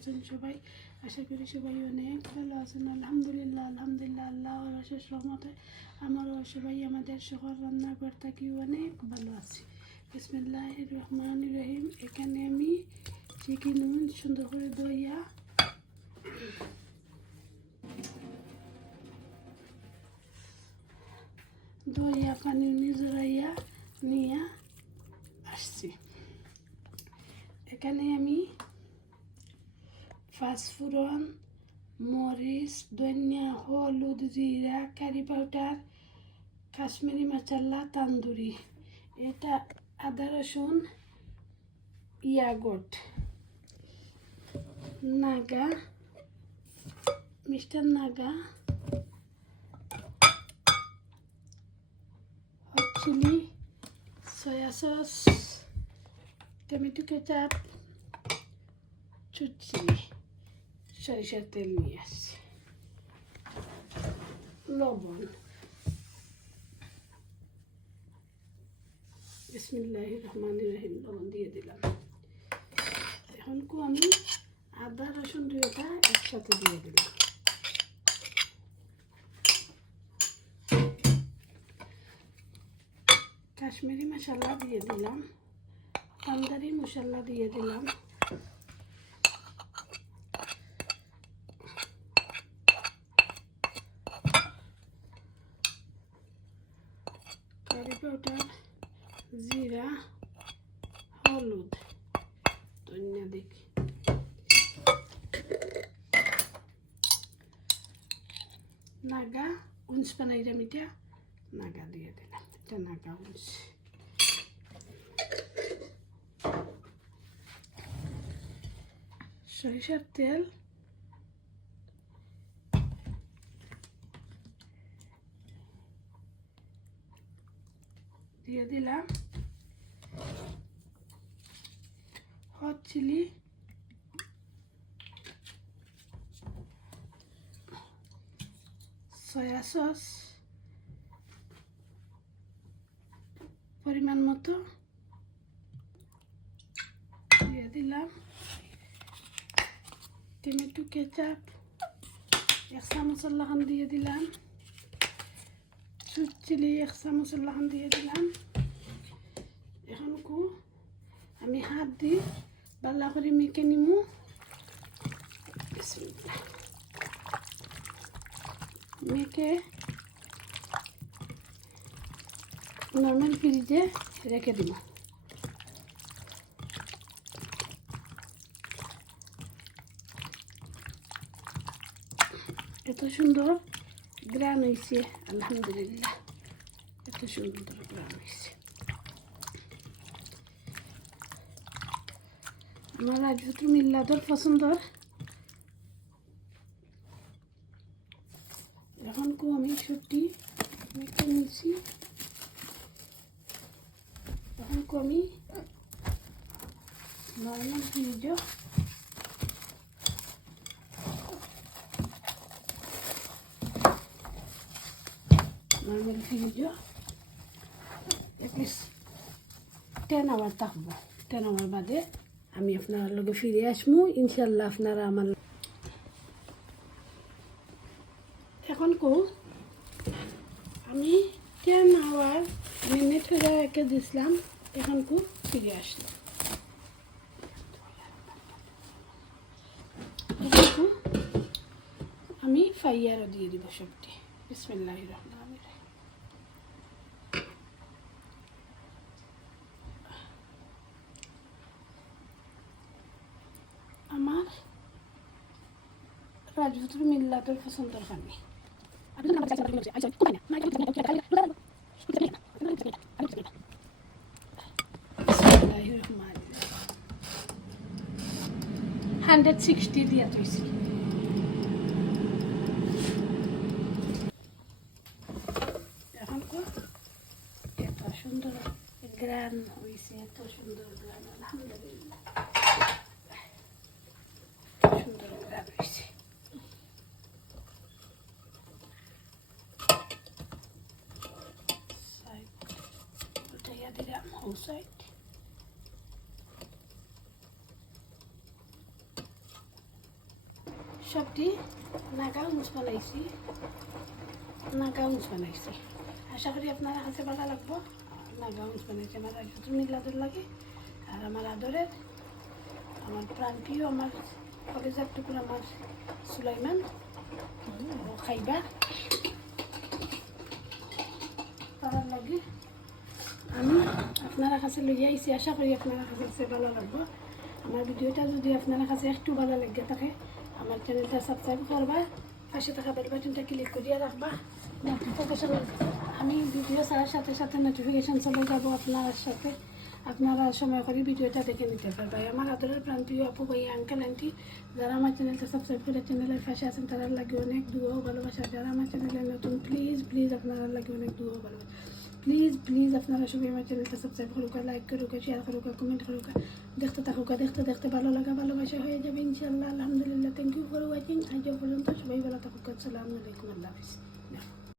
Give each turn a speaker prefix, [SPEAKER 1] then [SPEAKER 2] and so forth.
[SPEAKER 1] আছেন সবাই? আশা করি সবাই অনেক ভালো আছেন। আলহামদুলিল্লাহ আলহামদুলিল্লাহ আল্লাহ শেষ রহমতে আমারও সবাই আমাদের সকল রান্নাঘর থাকি অনেক ভালো আছি। বিসমিল্লাহ রহমান রহিম। এখানে আমি চিকেন সুন্দর করে দইয়া দইয়া পানি নিজরাইয়া নিয়ে আসছি এখানে আমি ফাঁসফুরন মরিচ ধনিয়া, হলুদ জিরা কারি পাউডার কাশ্মীরি মশলা তান্দুরি এটা আদা রসুন yogurt. Naga mister Naga. Hot chilli soya sauce tomato ketchup চুচি সরিষার তেল নিয়ে আসছি। লবণ। বিসমিল্লাহ রহমান রহিম, লবণ দিয়ে দিলাম। এখন কো আমি আদা, রসুন দুইটা একসাথে দিয়ে দিলাম। কাশ্মীরি মশলা দিয়ে দিলাম। পান্দারি মশলা দিয়ে দিলাম। পাউডার জিরা, হলুদ, ধনিয়া দেখি নাগা উঞ্চ বানাইলাম এটা। নাগা দিয়ে দিলাম, এটা নাগা উঞ্চ সরিষার তেল দিয়ে দিলাম। হট চিলি সয়া সস পরিমাণ মতো। দিয়ে দিলাম। Tomato ketchup. এক চামচ দিয়ে দিলাম। সুট চিলি এক চামচ দিয়ে দিলাম। এখন কো আমি হাত দি বাল্লা করে মেখে নিমু। মেখে নর্মাল ফ্রিজে রেখে দিব এত সুন্দর গ্রান হয়েছে আলহামদুলিল্লাহ। এত সুন্দর গ্রান হয়েছে আমার আজকে মিল্লাদর পছন্দর এখন কো, আমি ছুটি মেখে নিয়েছি এখন কো, আমি normal fridge normal fridge at least ten hour থাকব টেন আওয়ার বাদে। আমি আপনার লগে ফিরে আসব ইনশাল্লাহ আপনারা আমার এখন কো আমি টেন আওয়ার মিনিট হয়ে রেখে দিছিলাম, এখন কো ফিরে আসলাম। আমি ফাইয়ারও দিয়ে দিব সবটি। বিসমিল্লাহ রহমান রহিম আমার রাজপুত্র মিল্লাতের পছন্দের খানি হান্ড্রেড সিক্সটি দিয়া তুইছি এখন কো এত সুন্দর গ্রান হয়েছে এত সুন্দর গ্রান আলহামদুলিল্লাহ সুন্দর গ্রান হয়েছে সাইড উঠাইয়া সাইড সবটি নাগাউন্স বানাইছি। নাগাউন্স বানাইছি। আশা করি আপনারা কাছে ভালো লাগবো। নাগাউন্স বানাইছি। আমার একজন মিলাদুর লাগে আর আমার আদরের আমার প্রান্তীয় আমার কলেজের টুকুর, আমার সুলাইমান। খাইবা তার লাগে আমি আপনারা কাছে লইয়া আইছি, আশা করি আপনারা কাছে ভালো লাগবো। আমার ভিডিওটা যদি আপনার কাছে একটু ভালো লাগে থাকে, আমার চ্যানেলটা সাবস্ক্রাইব করবা, পাশে থাকা বেল বাটনটা ক্লিক করিয়া রাখবা। আমি ভিডিও ছাড়ার সাথে সাথে নোটিফিকেশন চলে যাব আপনার সাথে। আপনারা সময় করে ভিডিওটা দেখে নিতে পারবেন। আমার আদরের প্রান্তীয় আপু, ভাই আঙ্কেল আন্টি যারা আমার চ্যানেলটা সাবস্ক্রাইব করে চ্যানেলের পাশে আছেন, তারা লাগে অনেক দুয়ো ভালোবাসা। যারা আমার চ্যানেলে নতুন প্লিজ প্লিজ আপনারা লাগে অনেক দুয়ো ভালোবাসা। প্লিজ প্লিজ আপনারা সবাই আমার চ্যানেলটা সাবস্ক্রাইব করুক লাইক করুক শেয়ার করুক কমেন্ট করুক দেখতে থাকুকা দেখতে দেখতে ভালো লাগা, ভালোবাসা হয়ে যাবে ইনশাল্লাহ আলহামদুলিল্লাহ থ্যাংক ইউ ফর ওয়াচিং আজ পর্যন্ত সবাই ভালো থাকুক। আসসালামু আলাইকুম, আল্লাহ হাফিজ।